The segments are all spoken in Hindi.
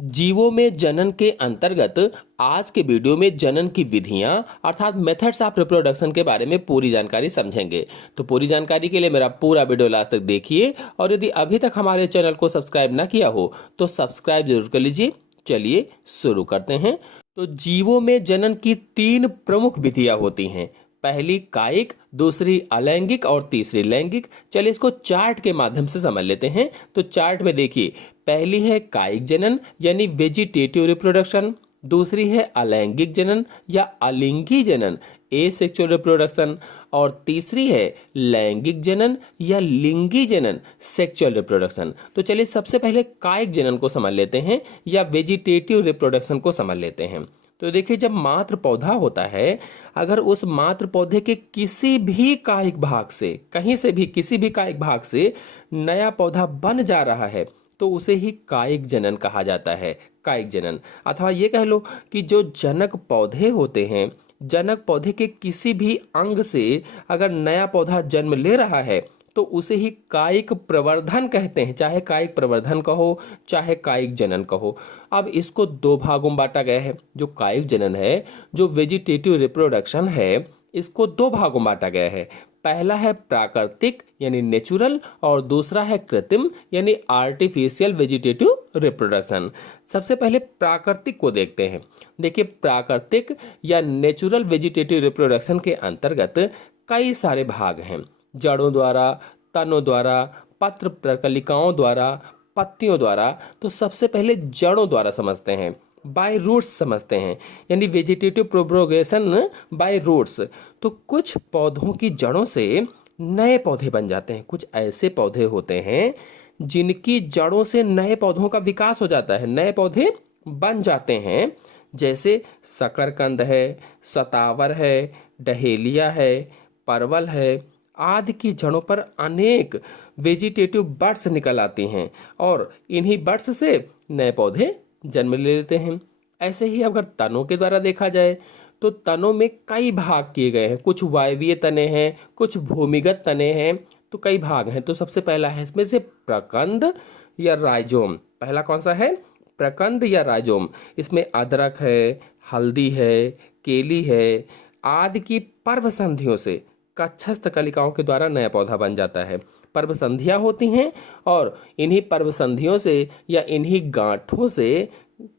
जीवों में जनन के अंतर्गत आज के वीडियो में जनन की विधियां अर्थात मेथड्स ऑफ रिप्रोडक्शन के बारे में पूरी जानकारी समझेंगे। तो पूरी जानकारी के लिए मेरा पूरा वीडियो लास्ट तक देखिए और यदि अभी तक हमारे चैनल को सब्सक्राइब ना किया हो तो सब्सक्राइब जरूर कर लीजिए। चलिए शुरू करते हैं। तो जीवों में जनन की तीन प्रमुख विधियां होती हैं। पहली कायिक, दूसरी अलैंगिक और तीसरी लैंगिक। चलिए इसको चार्ट के माध्यम से समझ लेते हैं। तो चार्ट में देखिए, पहली है कायिक जनन यानी वेजिटेटिव रिप्रोडक्शन, दूसरी है अलैंगिक जनन या अलिंगी जनन एसेक्सुअल रिप्रोडक्शन और तीसरी है लैंगिक जनन या लिंगी जनन सेक्सुअल रिप्रोडक्शन। तो चलिए सबसे पहले कायिक जनन को समझ लेते हैं या वेजिटेटिव रिप्रोडक्शन को समझ लेते हैं। तो देखिए, जब मात्र पौधा होता है, अगर उस मात्र पौधे के किसी भी कायिक भाग से, कहीं से भी किसी भी कायिक भाग से नया पौधा बन जा रहा है तो उसे ही कायिक जनन कहा जाता है। कायिक जनन अथवा ये कह लो कि जो जनक पौधे होते हैं, जनक पौधे के किसी भी अंग से अगर नया पौधा जन्म ले रहा है तो उसे ही कायिक प्रवर्धन कहते हैं। चाहे कायिक प्रवर्धन कहो चाहे कायिक जनन कहो। अब इसको दो भागों में बांटा गया है। जो कायिक जनन है, जो वेजिटेटिव रिप्रोडक्शन है, इसको दो भागों में बांटा गया है। पहला है प्राकृतिक यानी नेचुरल और दूसरा है कृत्रिम यानी आर्टिफिशियल वेजिटेटिव रिप्रोडक्शन। सबसे पहले प्राकृतिक को देखते हैं। देखिए, प्राकृतिक या नेचुरल वेजिटेटिव रिप्रोडक्शन के अंतर्गत कई सारे भाग हैं। जड़ों द्वारा, तनों द्वारा, पत्र प्रकलिकाओं द्वारा, पत्तियों द्वारा। तो सबसे पहले जड़ों द्वारा समझते हैं, बाय रूट्स समझते हैं, यानी वेजिटेटिव प्रोपगेशन बाय रूट्स। तो कुछ पौधों की जड़ों से नए पौधे बन जाते हैं। कुछ ऐसे पौधे होते हैं जिनकी जड़ों से नए पौधों का विकास हो जाता है, नए पौधे बन जाते हैं। जैसे शकरकंद है, सतावर है, डहेलिया है, परवल है आदि की जड़ों पर अनेक वेजिटेटिव बड्स निकल आती हैं और इन्हीं बड्स से नए पौधे जन्म ले लेते हैं। ऐसे ही अगर तनों के द्वारा देखा जाए तो तनों में कई भाग किए गए हैं। कुछ वायवीय तने हैं, कुछ भूमिगत तने हैं, तो कई भाग हैं। तो सबसे पहला है इसमें से प्रकंद या राइजोम। पहला कौन सा है? प्रकंद या राइजोम। इसमें अदरक है, हल्दी है, केली है आदि की पर्व संधियों से कक्षस्थ कलिकाओं के द्वारा नया पौधा बन जाता है। पर्व संधियां होती हैं और इन्हीं पर्व संधियों से या इन्हीं गांठों से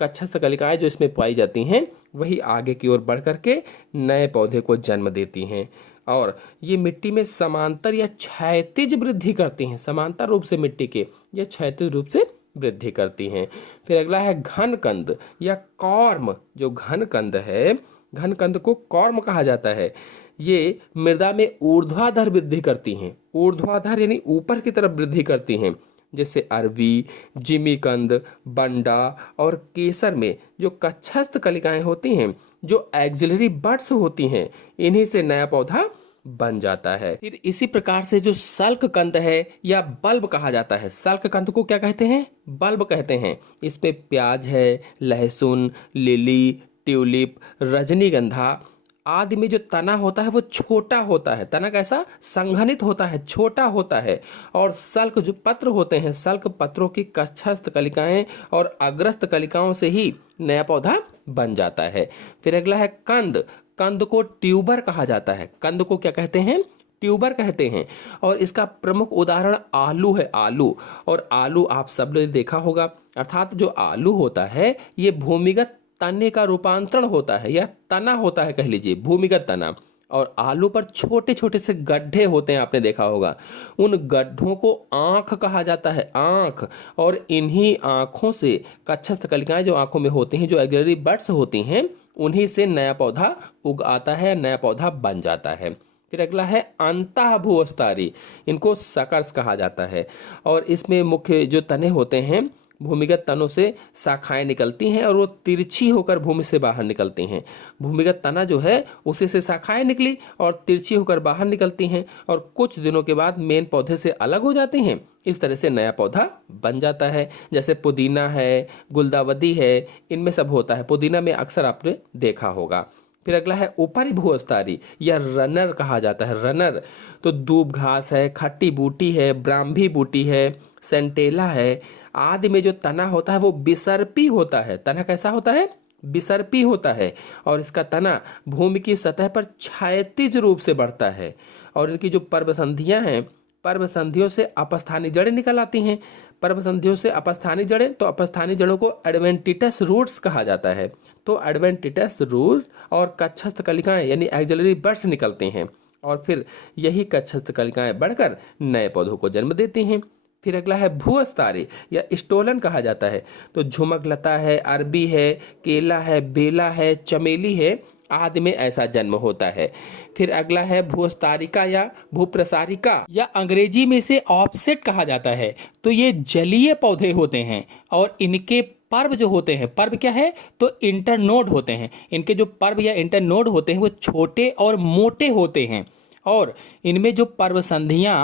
कक्षस्थ कलिकाएं जो इसमें पाई जाती हैं वही आगे की ओर बढ़ करके नए पौधे को जन्म देती हैं और ये मिट्टी में समांतर या क्षैतिज वृद्धि करती हैं। समांतर रूप से मिट्टी के या क्षैतिज रूप से वृद्धि करती हैं। फिर अगला है घनकंद या कॉर्म। जो घनकंद है, घनकंद को कॉर्म कहा जाता है। ये मृदा में ऊर्ध्वाधर वृद्धि करती हैं। ऊर्ध्वाधर यानी ऊपर की तरफ वृद्धि करती हैं। जैसे अरवी, जिमीकंद, बंडा और केसर में जो कक्षस्थ कलिकाएं होती हैं, जो एक्सिलरी बड्स होती हैं, इन्हीं से नया पौधा बन जाता है। फिर इसी प्रकार से जो सल्ककंद है या बल्ब कहा जाता है, सल्ककंद को क्या कहते हैं? बल्ब कहते हैं। इसमें प्याज है, लहसुन, लिली, ट्यूलिप, रजनीगंधा आदि में जो तना होता है वो छोटा होता है। तना कैसा? संघनित होता है, छोटा होता है। और सल्क जो पत्र होते हैं, सल्क पत्रों की कक्षस्थ कलिकाएं और अग्रस्थ कलिकाओं से ही नया पौधा बन जाता है। फिर अगला है कंद। कंद को ट्यूबर कहा जाता है। कंद को क्या कहते हैं? ट्यूबर कहते हैं। और इसका प्रमुख उदाहरण आलू है। आलू, और आलू आप सब ने देखा होगा। अर्थात जो आलू होता है ये भूमिगत तने का रूपांतरण होता है या तना होता है, कह लीजिए भूमिगत तना। और आलू पर छोटे छोटे से गड्ढे होते हैं, आपने देखा होगा। उन गड्ढों को आंख कहा जाता है, आंख। और इन्हीं आंखों से कक्षस्थ कलिकाएं जो आंखों में होती हैं, जो एक्सिलरी बड्स होती हैं, उन्हीं से नया पौधा उग आता है, नया पौधा बन जाता है। फिर अगला है अंतःभूस्थारी। इनको सकर्स कहा जाता है। और इसमें मुख्य जो तने होते हैं, भूमिगत तनों से शाखाएं निकलती हैं और वो तिरछी होकर भूमि से बाहर निकलती हैं। भूमिगत तना जो है उसी से शाखाएं निकली और तिरछी होकर बाहर निकलती हैं और कुछ दिनों के बाद मेन पौधे से अलग हो जाती हैं। इस तरह से नया पौधा बन जाता है। जैसे पुदीना है, गुलदावदी है, इनमें सब होता है। पुदीना में अक्सर आपने देखा होगा। फिर अगला है ऊपरी भूस्थारी या रनर कहा जाता है। रनर तो दूब घास है, खट्टी बूटी है, ब्राह्मी बूटी है, सेंटेला है आदि में जो तना होता है वो बिसर्पी होता है। तना कैसा होता है? बिसर्पी होता है। और इसका तना भूमि की सतह पर क्षैतिज रूप से बढ़ता है। और इनकी जो पर्वसंधियां हैं, पर्वसंधियों से अपस्थानी जड़ें निकल आती हैं। पर्वसंधियों से अपस्थानी जड़ें, तो अपस्थानी जड़ों को एडवेंटिटस रूट्स कहा जाता है। तो एडवेंटिटस रूट्स और कक्षस्थ कलिकाएं यानी एक्सिलरी बड्स निकलते हैं, और फिर यही कक्षस्थ कलिकाएं बढ़कर नए पौधों को जन्म देती हैं। फिर अगला है भूअस्तारे या स्टोलन कहा जाता है। तो झुमक लता है, अरबी है, केला है, बेला है, चमेली है आदि में ऐसा जन्म होता है। फिर अगला है भूअस्तारिका या भूप्रसारिका या अंग्रेजी में इसे ऑफसेट कहा जाता है। तो ये जलीय पौधे होते हैं और इनके पर्व जो होते हैं, पर्व क्या है? तो इंटरनोड होते हैं। इनके जो पर्व या इंटरनोड होते हैं वो छोटे और मोटे होते हैं, और इनमें जो पर्व संधियां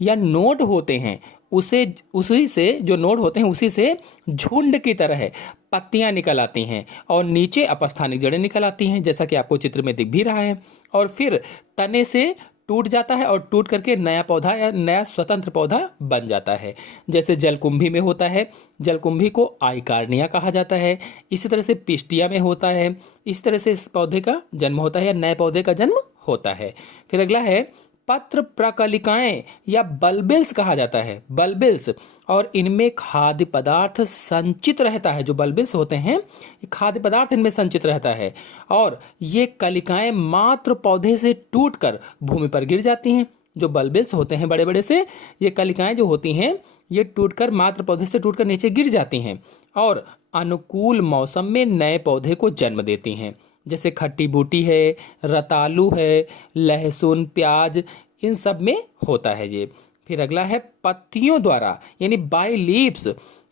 या नोड होते हैं उसी से जो नोड होते हैं उसी से झुंड की तरह पत्तियां निकल आती हैं और नीचे अपस्थानिक जड़ें निकल आती हैं, जैसा कि आपको चित्र में दिख भी रहा है। और फिर तने से टूट जाता है और टूट करके नया पौधा या नया स्वतंत्र पौधा बन जाता है। जैसे जलकुंभी में होता है, जलकुंभी को आइकार्निया कहा जाता है। इसी तरह से पिस्टिया में होता है। इस तरह से इस पौधे का जन्म होता है या नए पौधे का जन्म होता है। फिर अगला है पत्र प्रकलिकाएं या बल्बिल्स कहा जाता है। बल्बिल्स, और इनमें खाद्य पदार्थ संचित रहता है। जो बल्बिल्स होते हैं खाद्य पदार्थ इनमें संचित रहता है, और ये कलिकाएं मात्र पौधे से टूटकर भूमि पर गिर जाती हैं। जो बल्बिल्स होते हैं बड़े बड़े से, ये कलिकाएं जो होती हैं ये टूटकर मात्र पौधे से टूटकर नीचे गिर जाती हैं और अनुकूल मौसम में नए पौधे को जन्म देती हैं। जैसे खट्टी बूटी है, रतालू है, लहसुन, प्याज, इन सब में होता है ये। फिर अगला है पत्तियों द्वारा यानी बाय लीव्स।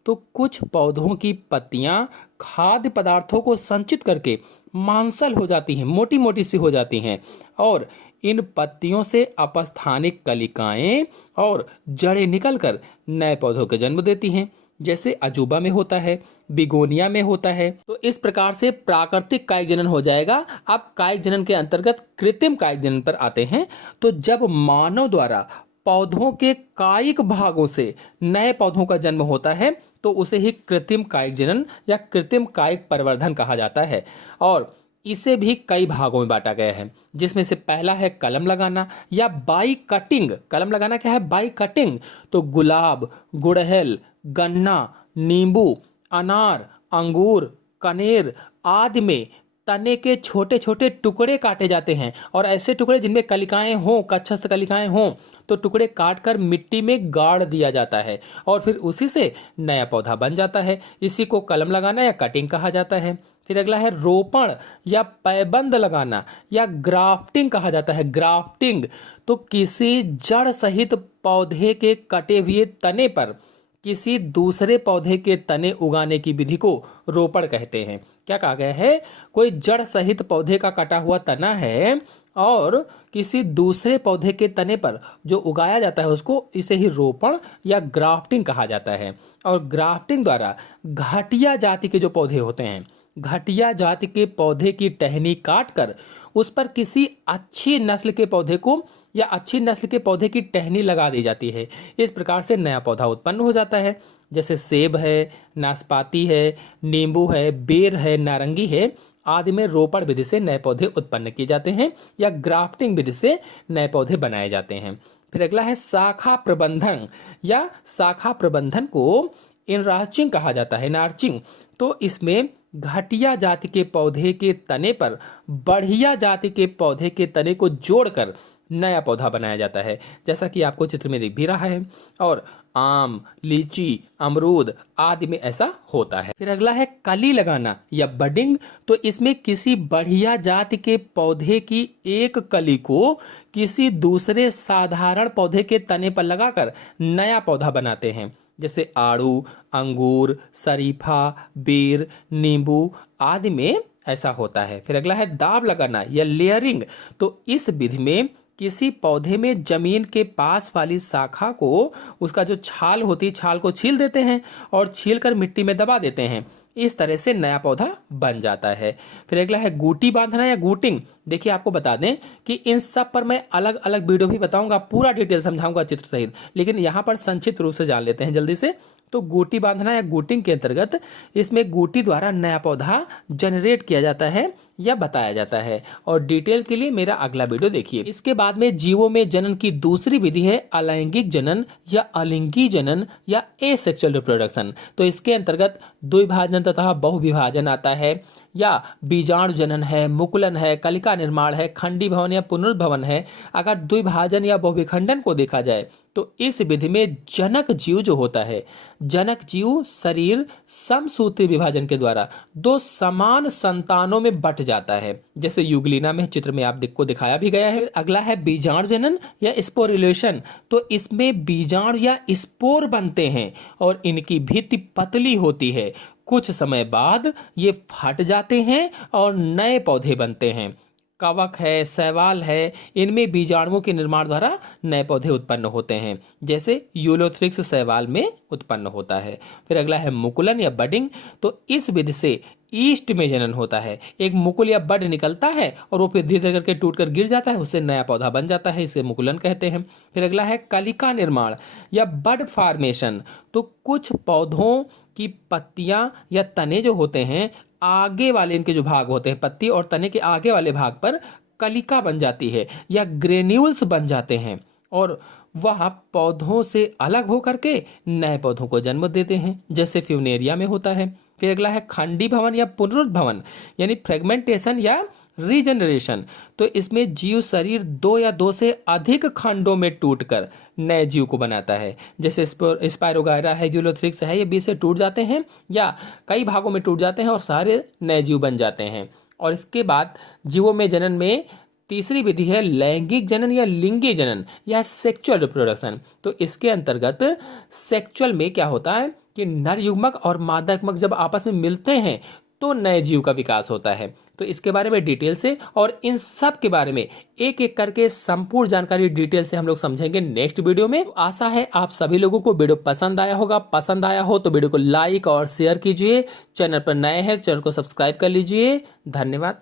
तो कुछ पौधों की पत्तियां खाद्य पदार्थों को संचित करके मांसल हो जाती हैं, मोटी मोटी सी हो जाती हैं, और इन पत्तियों से अपस्थानिक कलिकाएं और जड़ें निकलकर नए पौधों के जन्म देती हैं। जैसे अजूबा में होता है, बिगोनिया में होता है। तो इस प्रकार से प्राकृतिक कायिक जनन हो जाएगा। अब कायिक जनन के अंतर्गत कृत्रिम कायिक जनन पर आते हैं। तो जब मानव द्वारा पौधों के कायिक भागों से नए पौधों का जन्म होता है तो उसे ही कृत्रिम कायिक जनन या कृत्रिम कायिक परिवर्धन कहा जाता है। और इसे भी कई भागों में बांटा गया है, जिसमें से पहला है कलम लगाना या बाई कटिंग। कलम लगाना क्या है? By cutting. तो गुलाब, गुड़हल, गन्ना, नींबू, अनार, अंगूर, कनेर आदि में तने के छोटे छोटे टुकड़े काटे जाते हैं, और ऐसे टुकड़े जिनमें कलिकाएं हों, कक्षस्थ कलिकाएं हों, तो टुकड़े काटकर मिट्टी में गाड़ दिया जाता है और फिर उसी से नया पौधा बन जाता है। इसी को कलम लगाना या कटिंग कहा जाता है। फिर अगला है रोपण या पैबंद लगाना या ग्राफ्टिंग कहा जाता है। ग्राफ्टिंग, तो किसी जड़ सहित पौधे के कटे हुए तने पर किसी दूसरे पौधे के तने उगाने की विधि को रोपण कहते हैं। क्या कहा गया है? कोई जड़ सहित पौधे का कटा हुआ तना है और किसी दूसरे पौधे के तने पर जो उगाया जाता है उसको, इसे ही रोपण या ग्राफ्टिंग कहा जाता है। और ग्राफ्टिंग द्वारा घटिया जाति के जो पौधे होते हैं, घटिया जाति के पौधे की टहनी काटकर उस पर किसी अच्छी नस्ल के पौधे को या अच्छी नस्ल के पौधे की टहनी लगा दी जाती है। इस प्रकार से नया पौधा उत्पन्न हो जाता है। जैसे सेब है, नाशपाती है, नींबू है, बेर है, नारंगी है आदि में रोपण विधि से नए पौधे उत्पन्न किए जाते हैं या ग्राफ्टिंग विधि से नए पौधे बनाए जाते हैं। फिर अगला है शाखा प्रबंधन या शाखा प्रबंधन को इनराचिंग कहा जाता है। नार्चिंग, तो इसमें घटिया जाति के पौधे के तने पर बढ़िया जाति के पौधे के तने को जोड़कर नया पौधा बनाया जाता है, जैसा कि आपको चित्र में दिख भी रहा है। और आम, लीची, अमरूद आदि में ऐसा होता है। फिर अगला है कली लगाना या बडिंग। तो इसमें किसी बढ़िया जाति के पौधे की एक कली को किसी दूसरे साधारण पौधे के तने पर लगाकर नया पौधा बनाते हैं। जैसे आड़ू, अंगूर, शरीफा, बेर, नींबू आदि में ऐसा होता है। फिर अगला है दाब लगाना या लेयरिंग। तो इस विधि में किसी पौधे में जमीन के पास वाली शाखा को, उसका जो छाल होती है, छाल को छील देते हैं और छीलकर मिट्टी में दबा देते हैं। इस तरह से नया पौधा बन जाता है। फिर अगला है गूटी बांधना या गूटिंग। देखिए, आपको बता दें कि इन सब पर मैं अलग अलग वीडियो भी बताऊंगा, पूरा डिटेल समझाऊंगा चित्र सहित, लेकिन यहाँ पर संक्षिप्त रूप से जान लेते हैं जल्दी से। तो गुटी बांधना या गुटिंग के अंतर्गत इसमें गुटी द्वारा नया पौधा जनरेट किया जाता है या बताया जाता है। और डिटेल के लिए मेरा अगला वीडियो देखिए। इसके बाद में जीवों में जनन की दूसरी विधि है अलैंगिक जनन या अलिंगी जनन या एसेक्सुअल रिप्रोडक्शन। तो इसके अंतर्गत द्विभाजन तथा बहुविभाजन आता है, या बीजाणु जनन है, मुकुलन है, कलिका निर्माण है, खंडीभवन या पुनरुद्भवन है। अगर द्विभाजन या बहुविखंडन को देखा जाए तो इस विधि में जनक जीव जो होता है, जनक जीव शरीर समसूत्री विभाजन के द्वारा दो समान संतानों में बट जाता है, जैसे युगलिना में चित्र में आप को दिखाया भी गया है। अगला है बीजाणु जनन या स्पोरिलेशन। तो इसमें बीजाणु या स्पोर बनते हैं और इनकी भित्ति पतली होती है। कुछ समय बाद ये फट जाते हैं और नए पौधे बनते हैं। कवक है, शैवाल है, इनमें बीजाणुओं के निर्माण द्वारा नए पौधे उत्पन्न होते हैं, जैसे यूलोथ्रिक्स शैवाल में उत्पन्न होता है। फिर अगला है मुकुलन या बडिंग। तो इस विधि से ईस्ट में जनन होता है। एक मुकुल या बड निकलता है और वो फिर धीरे धीरे करके टूट कर गिर जाता है, उससे नया पौधा बन जाता है, इसे मुकुलन कहते हैं। फिर अगला है कलिका निर्माण या बड फॉर्मेशन। तो कुछ पौधों की पत्तियां या तने जो होते हैं, आगे वाले इनके जो भाग होते हैं, पत्ती और तने के आगे वाले भाग पर कलिका बन जाती है या ग्रेन्यूल्स बन जाते हैं और वह पौधों से अलग होकर के नए पौधों को जन्म देते हैं, जैसे फ्यूनेरिया में होता है। फिर अगला है खंडीभवन या पुनरुद्भवन यानी फ्रेगमेंटेशन या रीजनरेशन। तो इसमें जीव शरीर दो या दो से अधिक खंडों में टूटकर नए जीव को बनाता है, जैसे स्पायरोगायरा है, यूलोथ्रिक्स है, ये बीच से टूट जाते हैं या कई भागों में टूट जाते हैं और सारे नए जीव बन जाते हैं। और इसके बाद जीवों में जनन में तीसरी विधि है लैंगिक जनन या लिंगी जनन या सेक्सुअल रिप्रोडक्शन। तो इसके अंतर्गत सेक्सुअल में क्या होता है कि नर युग्मक और मादा युग्मक जब आपस में मिलते हैं तो नए जीव का विकास होता है। तो इसके बारे में डिटेल से और इन सब के बारे में एक एक करके संपूर्ण जानकारी डिटेल से हम लोग समझेंगे नेक्स्ट वीडियो में। तो आशा है आप सभी लोगों को वीडियो पसंद आया होगा। पसंद आया हो तो वीडियो को लाइक और शेयर कीजिए। चैनल पर नए हैं तो चैनल को सब्सक्राइब कर लीजिए। धन्यवाद।